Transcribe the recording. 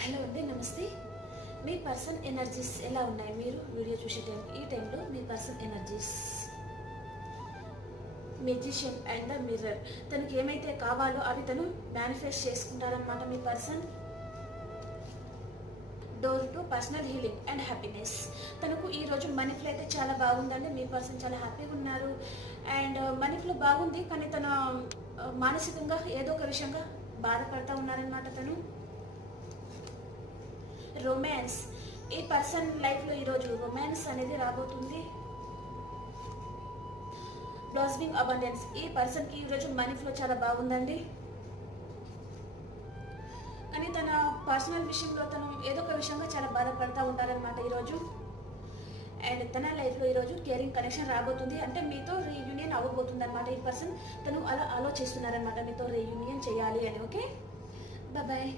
Hello అండి, నమస్తే. మీ person energies ఎలా ఉన్నాయి? మీరు వీడియో చూసే ఈ టైంలో మీ person energies magician and the mirror. తనకి ఏమైతే కావాలో అవి తను మేనిఫెస్ట్ చేసుకుంటారనమాట. మీ person door to personal healing and happiness. తనకు ఈరోజు మనీ ఫ్లో అయితే చాలా బాగుందండి. మీ పర్సన్ చాలా హ్యాపీగా ఉన్నారు అండ్ మనీ ఫ్లో బాగుంది, కానీ తన మానసికంగా ఏదో ఒక విషయంగా బాధపడతా ఉన్నారనమాట. తను రొమాన్స్, ఈ పర్సన్ లైఫ్లో ఈరోజు రొమాన్స్ అనేది రాబోతుంది. బ్లాస్మింగ్ అబండెన్స్, ఈ పర్సన్కి ఈరోజు మనీ ఫ్లో చాలా బాగుందండి, కానీ తన పర్సనల్ విషయంలో తను ఏదో ఒక విషయంగా చాలా బాధపడతా ఉంటారనమాట ఈరోజు. అండ్ తన లైఫ్లో ఈరోజు కేరింగ్ కనెక్షన్ రాబోతుంది, అంటే మీతో రీయూనియన్ అవ్వబోతుంది అనమాట. ఈ పర్సన్ తను అలా ఆలోచిస్తున్నారనమాట మీతో రీయూనియన్ చేయాలి అని. Okay, bye.